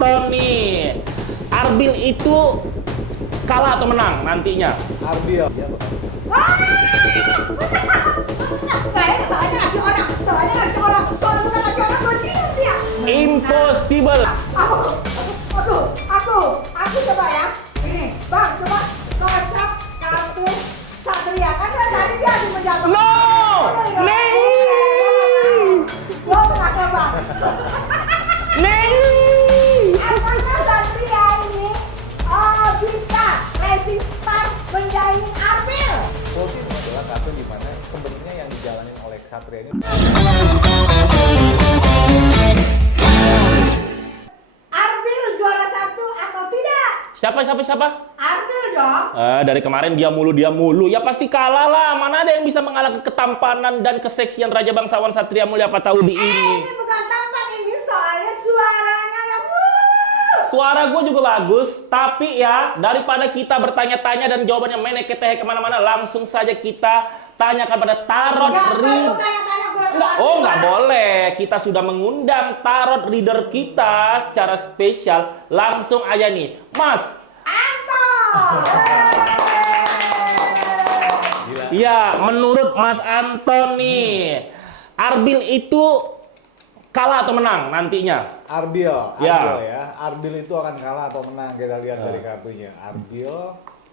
Antoni. Arbil itu kalah atau menang nantinya? Arbil. Iya, Soalnya lagi orang. Kalau bukan lagi orang, gue cium dia. Impossible. Aku coba ya. Ini, Bang, coba kocok kartu Satria. Kan tadi dia habis menjatuhkan. No! Neng! Gua pernah coba. Neng! Apakah Satria ini bisa Racing Star menjamin Arbil? Voting adalah kartu di mana sebenarnya yang dijalanin oleh Ksatria ini Arbil juara 1 atau tidak? Siapa? Arbil dong. Dari kemarin dia mulu. Ya pasti kalah lah. Mana ada yang bisa mengalahkan ketampanan dan keseksian Raja Bangsawan Satria Mulia Pataudi ini. Ini bukan tampan, ini soalnya suaranya yang Suara gue juga bagus, tapi ya daripada kita bertanya-tanya dan jawabannya meneketeh kemana-mana, langsung saja kita tanyakan pada Tarot Reader. Nggak boleh. Kita sudah mengundang Tarot Reader kita secara spesial. Langsung aja nih, Mas. Anton. Ya, menurut Mas Anton nih, Arbil itu kalah atau menang nantinya? Arbil Ya. ya. Arbil itu akan kalah atau menang, kita lihat dari kartunya. Arbil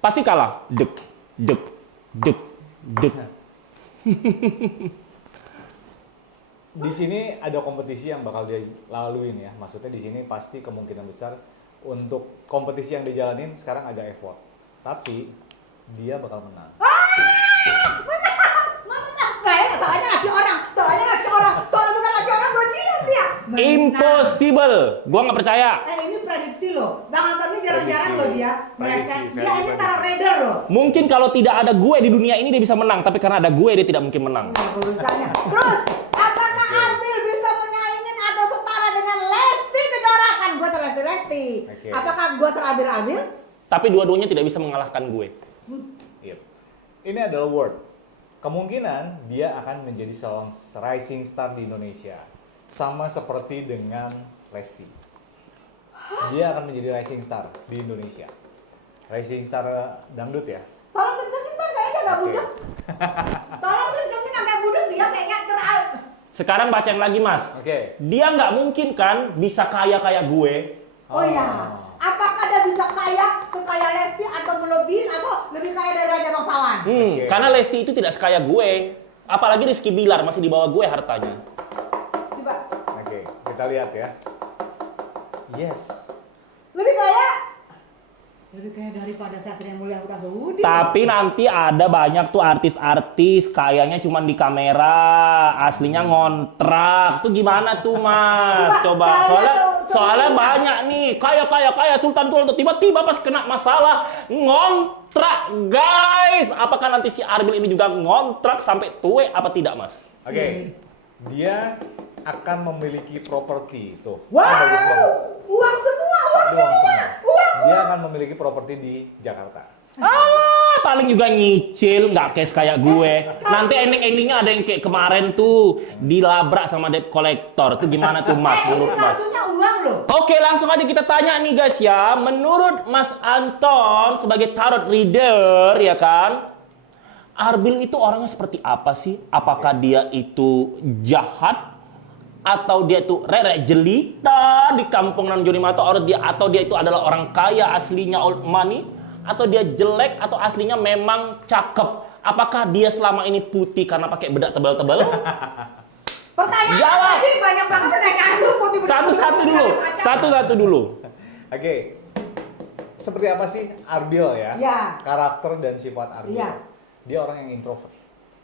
Pasti kalah. Dek. di sini ada kompetisi yang bakal dia laluin ya. Maksudnya di sini pasti kemungkinan besar untuk kompetisi yang dijalanin sekarang ada effort. Tapi dia bakal menang. Soalnya lagi orang. Kalau bukan lagi orang, gue cium dia. Impossible. Gua nggak percaya. Ini prediksi loh. Bang Anton ini jarang-jarang Prediksi. loh dia meleset. Prediksi, Dia saya ini prediksi. Tarot Reader loh. Mungkin kalau tidak ada gue di dunia ini dia bisa menang, tapi karena ada gue dia tidak mungkin menang. Urusannya. Terus, apakah Arbil bisa menyaingin atau setara dengan Lesti Kejora? Kan gue Lesti. Oke. Apakah gue terambil-ambil? Tapi dua-duanya tidak bisa mengalahkan gue. Iya. Ini adalah word. Kemungkinan dia akan menjadi seorang rising star di Indonesia. Sama seperti dengan Lesti. Dia akan menjadi rising star di Indonesia. Rising star dangdut ya. Tolong kencengin Bang, kayaknya dia nggak Oke. budek. Tolong kencengin agak budek, dia kayaknya Sekarang bacain lagi, Mas. Oke. Dia nggak mungkin kan bisa kaya kayak gue. Oh iya. Apakah dia bisa kaya sekaya Lesti atau melebihin atau lebih kaya dari Raja Bangsawan? Oke. Karena Lesti itu tidak sekaya gue. Apalagi Rizky Bilar masih di bawah gue hartanya. Coba. Oke, kita lihat ya. Yes. Lebih kaya? Lebih kaya daripada Satria Mulia Pataudi. Tapi nanti ada banyak tuh artis-artis kayaknya cuma di kamera, aslinya ngontrak. Tuh gimana tuh, Mas? Coba. Soalnya banyak nih, kaya Sultan Tua tiba-tiba pas kena masalah ngontrak, guys. Apakah nanti si Arbil ini juga ngontrak sampai tua apa tidak, Mas? Oke. Dia akan memiliki properti tuh. Wow, Bagus banget. uang semua. Dia akan memiliki properti di Jakarta. Alah, paling juga nyicil, nggak cash kayak gue. Nanti ending-endingnya ada yang kayak kemarin tuh dilabrak sama debt collector. Itu gimana tuh, Mas? Ini Menurut Mas? kartunya uang loh. Oke, langsung aja kita tanya nih guys ya. Menurut Mas Anton sebagai tarot reader ya kan, Arbil itu orangnya seperti apa sih? Apakah dia itu jahat? Atau dia itu rere jelita di kampung Nan Joni Mato, atau dia itu adalah orang kaya aslinya old money, atau dia jelek atau aslinya memang cakep? Apakah dia selama ini putih karena pakai bedak tebal-tebal? Pertanyaan Jawab. apa sih? Banyak banget pertanyaan lu. Satu-satu dulu. Oke. Seperti apa sih Arbil ya? Ya. Karakter dan sifat Arbil. Iya. Dia orang yang introvert.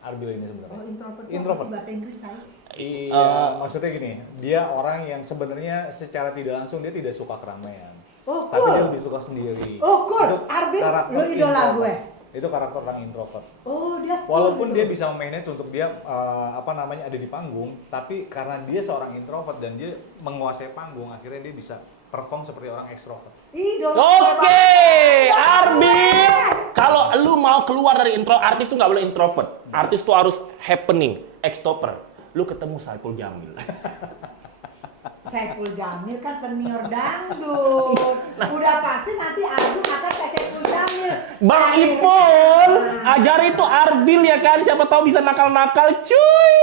Arbil ini sebenarnya. Oh, introvert. Introvert. Bahasa Inggris saya. Iya, maksudnya gini, dia orang yang sebenarnya secara tidak langsung dia tidak suka keramaian. Oh, Tapi cool. dia lebih suka sendiri. Oh, cool. Itu Arbil, karakter lu idola introvert. gue. Itu karakter orang introvert. Oh, dia cool Walaupun gitu. dia bisa manage untuk dia ada di panggung, tapi karena dia seorang introvert dan dia menguasai panggung, akhirnya dia bisa perform seperti orang ekstrovert. Idola. Oke, Arbil. Kalau lu mau keluar dari artis tuh nggak boleh introvert. Artis tuh harus happening, extrovert. Lu ketemu Saiful Jamil. Saiful Jamil kan senior dangdut. Udah pasti nanti Arbil akan ke Saiful Jamil. Bang Ipul, ajari itu Arbil ya kan, siapa tahu bisa nakal-nakal, cuy.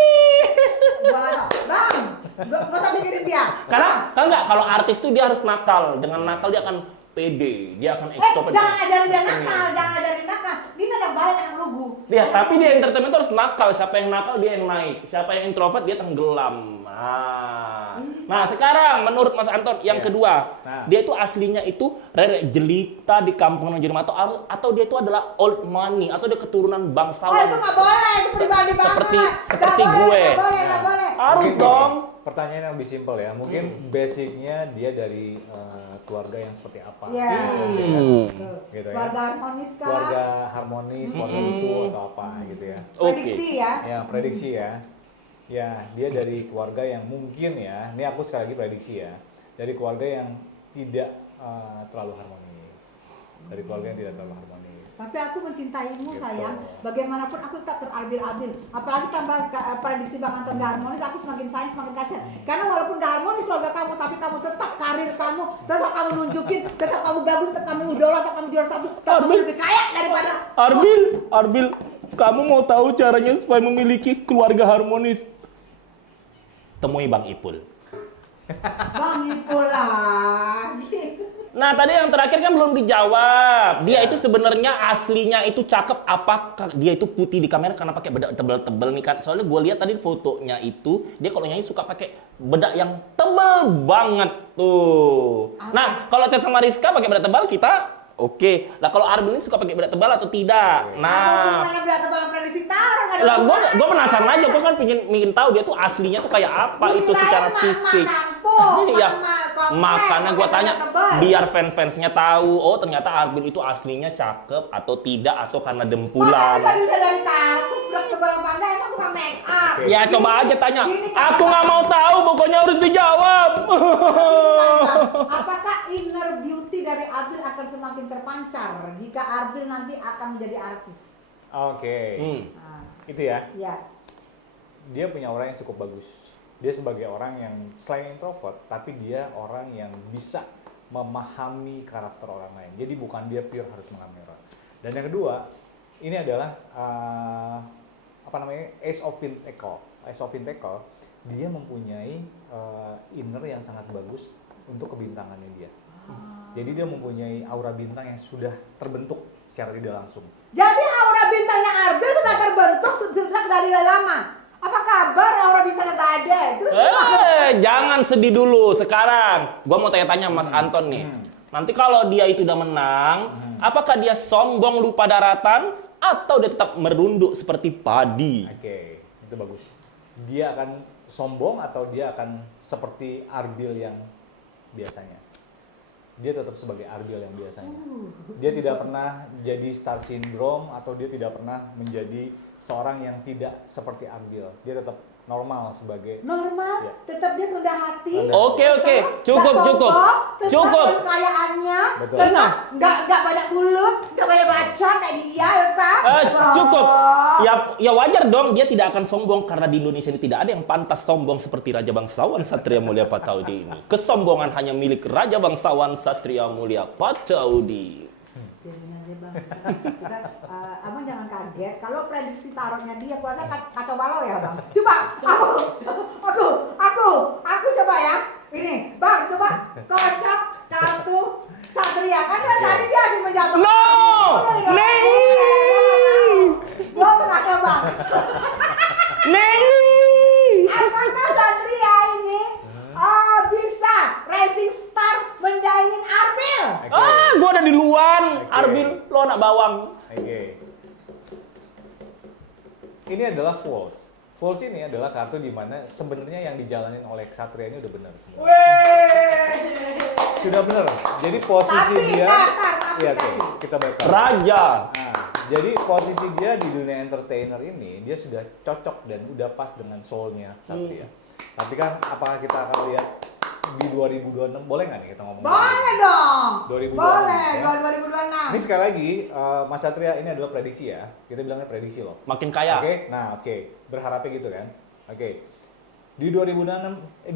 Bang, gak usah mikirin dia. Karena kan enggak, kalau artis tuh dia harus nakal. Dengan nakal dia akan pede, dia akan extrovert. Jangan ajarin dia nakal, jangan ajarin nakal. Dia ada baik anak lugu. Ya, tapi dia entertainment tuh harus nakal. Siapa yang nakal dia yang naik. Siapa yang introvert dia tenggelam. Nah, sekarang menurut Mas Anton yang kedua, dia itu aslinya itu rere jelita di kampung Jerman atau dia itu adalah old money atau dia keturunan bangsawan. Oh, itu nggak boleh, itu pribadi banget. Seperti gue. Nggak boleh. Harus Mungkin dong. pertanyaan yang lebih simpel ya. Mungkin basicnya dia dari keluarga yang seperti apa? Iya. Gitu ya. Keluarga harmonis kah? Keluarga harmonis, itu atau apa gitu ya. Prediksi ya. Ya, prediksi ya. Ya, dia dari keluarga yang mungkin ya, ini aku sekali lagi prediksi ya, dari keluarga yang tidak terlalu harmonis. Dari keluarga yang tidak terlalu harmonis. Tapi aku mencintaimu Gitu. sayang. Bagaimanapun aku tetap terarbil-arbil. Apalagi tambah prediksi Bang Anton gak harmonis, aku semakin sayang, semakin kasihan. Karena walaupun gak harmonis keluarga kamu, tapi kamu tetap karir kamu, tetap kamu nunjukin, tetap kamu bagus, tetap kamu idola, tetap kamu juara satu, tetap kamu lebih kaya daripada. Arbil, kamu mau tahu caranya supaya memiliki keluarga harmonis? Temui Bang Ipul. Bang Ipul lagi. Nah, tadi yang terakhir kan belum dijawab. Dia itu sebenarnya aslinya itu cakep apa dia itu putih di kamera karena pakai bedak tebal-tebal nih kan. Soalnya gue lihat tadi fotonya itu, dia kalau nyanyi suka pakai bedak yang tebal banget tuh. Nah, kalau chat sama Rizka pakai bedak tebal kita oke. Lah kalau Arbil ini suka pakai bedak tebal atau tidak? Nah, Aku berat tebal prediksi taruh nggak ada lah hubungannya. gue penasaran aja, gue kan pengen tahu dia tuh aslinya tuh kayak apa itu Kirain secara mak-mak fisik. kampung, Iya, mak-mak komplek, makanya gue pakai tanya bedak tebal. biar fans-fansnya tahu, oh ternyata Arbil itu aslinya cakep atau tidak atau karena Mana dempulan. bisa dilihat dari taruh tuh berat tebal apa enggak, emang bukan make up. Oke. Ya coba aja tanya. Gini, Aku nggak mau tahu, pokoknya harus dijawab. Apakah inner beauty dari Arbil akan semakin terpancar jika Arbil nanti akan menjadi artis? Oke. Nah, Itu ya. ya. Dia punya orang yang cukup bagus. Dia sebagai orang yang selain introvert, tapi dia orang yang bisa memahami karakter orang lain. Jadi bukan dia pure harus mengambil orang. Dan yang kedua, ini adalah Ace of Pentacle. Ace of Pentacle, dia mempunyai inner yang sangat bagus untuk kebintangannya dia. Jadi dia mempunyai aura bintang yang sudah terbentuk secara tidak langsung. Jadi aura bintangnya Arbil sudah terbentuk sejak dari lama. Apa kabar aura bintangnya gak ada? Terus Jangan sedih dulu sekarang. Gua mau tanya-tanya Mas Anton nih. Nanti kalau dia itu udah menang, apakah dia sombong lupa daratan atau dia tetap merunduk seperti padi? Oke, itu bagus. Dia akan sombong atau dia akan seperti Arbil yang biasanya? Dia tetap sebagai Arbil yang biasanya. Dia tidak pernah jadi star syndrome atau dia tidak pernah menjadi seorang yang tidak seperti Arbil. Dia tetap normal sebagai normal, Ya. tetap dia rendah hati. Oke, cukup. Tetap Cukup. kekayaannya, Betul. tetap nggak banyak mulut, nggak banyak baca kayak dia, tetap. Cukup. Ya wajar dong dia tidak akan sombong karena di Indonesia ini tidak ada yang pantas sombong seperti Raja Bangsawan Satria Mulia Pataudi ini. Kesombongan hanya milik Raja Bangsawan Satria Mulia Pataudi. Biarin aja bang. Abang jangan kaget. Kalau prediksi taruhnya dia, puasa kacau balau ya bang. Coba aku coba ya. Ini bang, coba kocok kartu Satria. Kan dari tadi dia asing menjatuhkan. No! Gua pernah ke bang. Apakah Satria ini bisa rising star mendaingin Arbil? Gua ada di luar. Oke. Arbil, lo anak bawang. Oke. Ini adalah false. False ini adalah kartu di mana sebenarnya yang dijalanin oleh Ksatria ini udah benar. Sudah benar. Jadi posisi dia iya oke, kita baca. Raja. Nah, jadi posisi dia di dunia entertainer ini dia sudah cocok dan udah pas dengan soul-nya Ksatria. Tapi kan apakah kita akan lihat di 2026 boleh nggak nih kita ngomong? Boleh dong. 2026, Boleh, ya. 2026. Ini sekali lagi, Mas Satria ini adalah prediksi ya. Kita bilangnya prediksi loh. Makin kaya. Oke, nah oke. Berharapnya gitu kan. Oke. Di 2026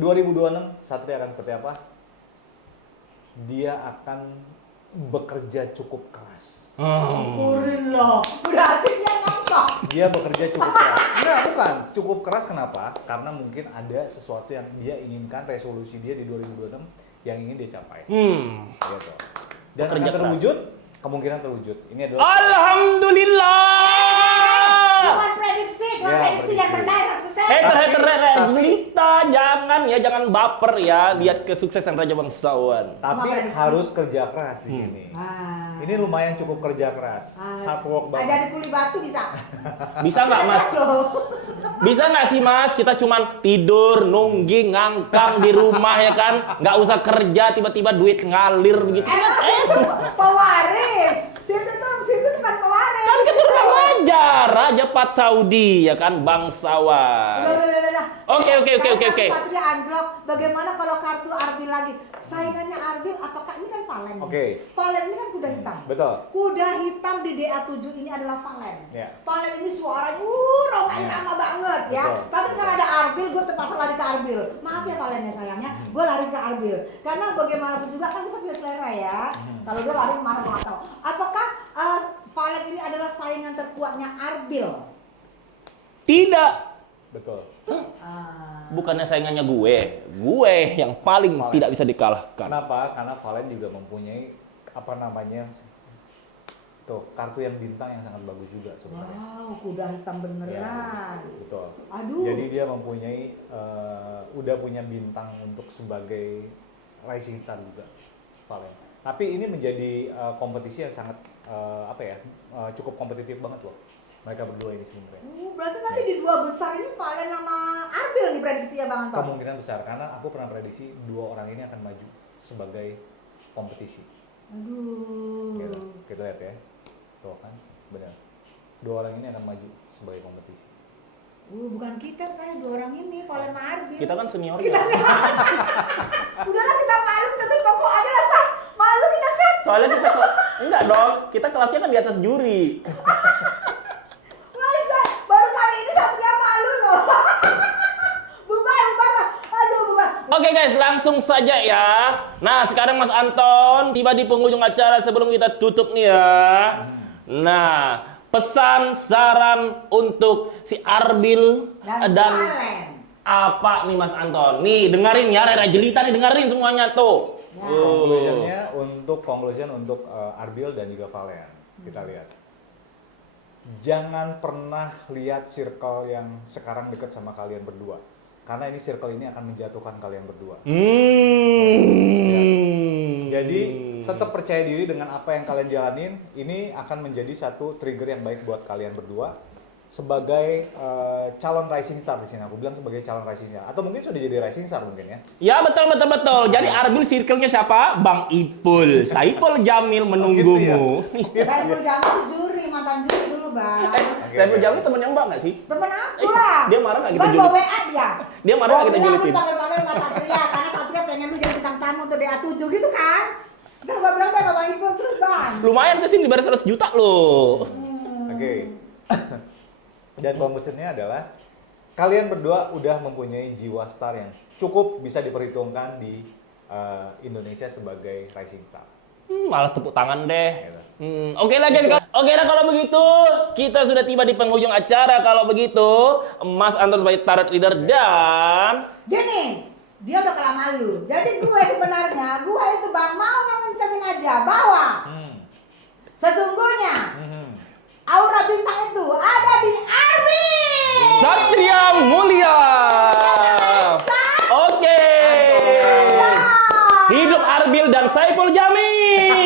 Satria akan seperti apa? Dia akan bekerja cukup keras. Kurin loh, berarti dia ngosok. Dia bekerja cukup keras. Enggak, bukan. Cukup keras kenapa? Karena mungkin ada sesuatu yang dia inginkan, resolusi dia di 2026 yang ingin dia capai. Gitu. Dan Bekerja akan keras. terwujud, kemungkinan terwujud. Ini adalah Alhamdulillah. Cuma prediksi Ya, yang prediksi. benar 100%. Jelita, jangan baper ya lihat kesuksesan Raja Bangsawan. tapi Cuma prediksi. harus kerja keras di sini. Ah. Ini lumayan cukup kerja keras. Hard work banget. Jadi kuli batu bisa. Bisa nggak Mas? Bisa nggak sih Mas? Kita cuman tidur, nungging, ngangkang di rumah ya kan? Nggak usah kerja, tiba-tiba duit ngalir begitu kan? Itu pewaris. Situ bukan pewaris. Kan keturunan Raja Pat Saudi ya kan, bangsawan. Udah. Oke. Satria anjlok. Bagaimana kalau kartu Arbil lagi? Saingannya Arbil, apakah ini kan Valen? Oke. Valen ini kan kuda hitam. Betul. Kuda hitam di DA7 ini adalah Valen. Ya. Valen ini suaranya Roma Irama banget ya. Betul. Tapi karena ada Arbil, gue terpaksa lari ke Arbil. Maaf ya Valen ya sayangnya, gue lari ke Arbil. Karena bagaimanapun juga kan kita punya selera ya. Kalau dia lari kemana gue nggak tahu. Apakah Valen ini adalah saingan terkuatnya Arbil? Tidak. Betul. Bukannya saingannya gue yang paling Valen. tidak bisa dikalahkan. Kenapa? Karena Valen juga mempunyai kartu yang bintang yang sangat bagus juga sebenarnya. Wow, kuda hitam beneran. Betul. Aduh. Jadi dia mempunyai udah punya bintang untuk sebagai rising star juga, Valen. Tapi ini menjadi kompetisi yang sangat cukup kompetitif banget loh. Mereka berdua ini sebenarnya. Berarti nanti di dua besar ini Valen sama Arbil nih prediksi ya Bang Anton? Kemungkinan besar karena aku pernah prediksi dua orang ini akan maju sebagai kompetisi. Aduh. Gitu. Kita lihat ya. Tuh kan, benar. Dua orang ini akan maju sebagai kompetisi. Bukan kita, saya dua orang ini, Valen sama Arbil. Kita kan senior Kita ya. Udahlah kita malu, kita tuh pokok aja lah, Sat. Malu kita, Sat. Soalnya kita enggak dong, kita kelasnya kan di atas juri. Masa, baru kali ini Satria malu loh. Bubar. Aduh, bubar. Oke guys, langsung saja ya. Nah, sekarang Mas Anton tiba di penghujung acara sebelum kita tutup nih ya. Nah, pesan saran untuk si Arbil dan Valen. apa nih Mas Anton? Nih, dengerin ya, Rera Jelita nih dengerin semuanya tuh. Conclusion untuk Arbil dan juga Valen. Kita lihat. Jangan pernah lihat circle yang sekarang dekat sama kalian berdua. Karena ini circle ini akan menjatuhkan kalian berdua. Jadi tetap percaya diri dengan apa yang kalian jalanin. Ini akan menjadi satu trigger yang baik buat kalian berdua sebagai calon rising star di sini. Aku bilang sebagai calon rising star atau mungkin sudah jadi rising star mungkin ya. Ya betul. Jadi Arbil circle-nya siapa? Bang Ipul, Saiful Jamil menunggumu. Saiful Jamil itu juri, mantan juri dulu, Bang. Saiful Jamil temennya Mbak nggak sih? Temen aku lah. Dia marah nggak kita Ntar julitin? bawa WA dia. Dia marah nggak kita julitin? Aku panggil sama Satria, karena Satria pengen lu jadi bintang tamu untuk DA7 gitu kan. Udah gua bilang Bang Ipul terus Bang. Lumayan kesini dibayar 100 juta loh. Oke. Dan conclusionnya adalah kalian berdua udah mempunyai jiwa star yang cukup bisa diperhitungkan di Indonesia sebagai rising star. Malas tepuk tangan deh. Gitu. Oke lah guys. Oke lah kalau begitu kita sudah tiba di penghujung acara. Kalau begitu Mas Anton sebagai tarot leader dan Gini, dia udah kalah malu. Jadi gue sebenarnya, gue itu Bang mau mengencemin aja bahwa sesungguhnya aura bintang itu ada di Arbil. Satria Mulia. Oke. Hidup Arbil dan Saiful Jamil.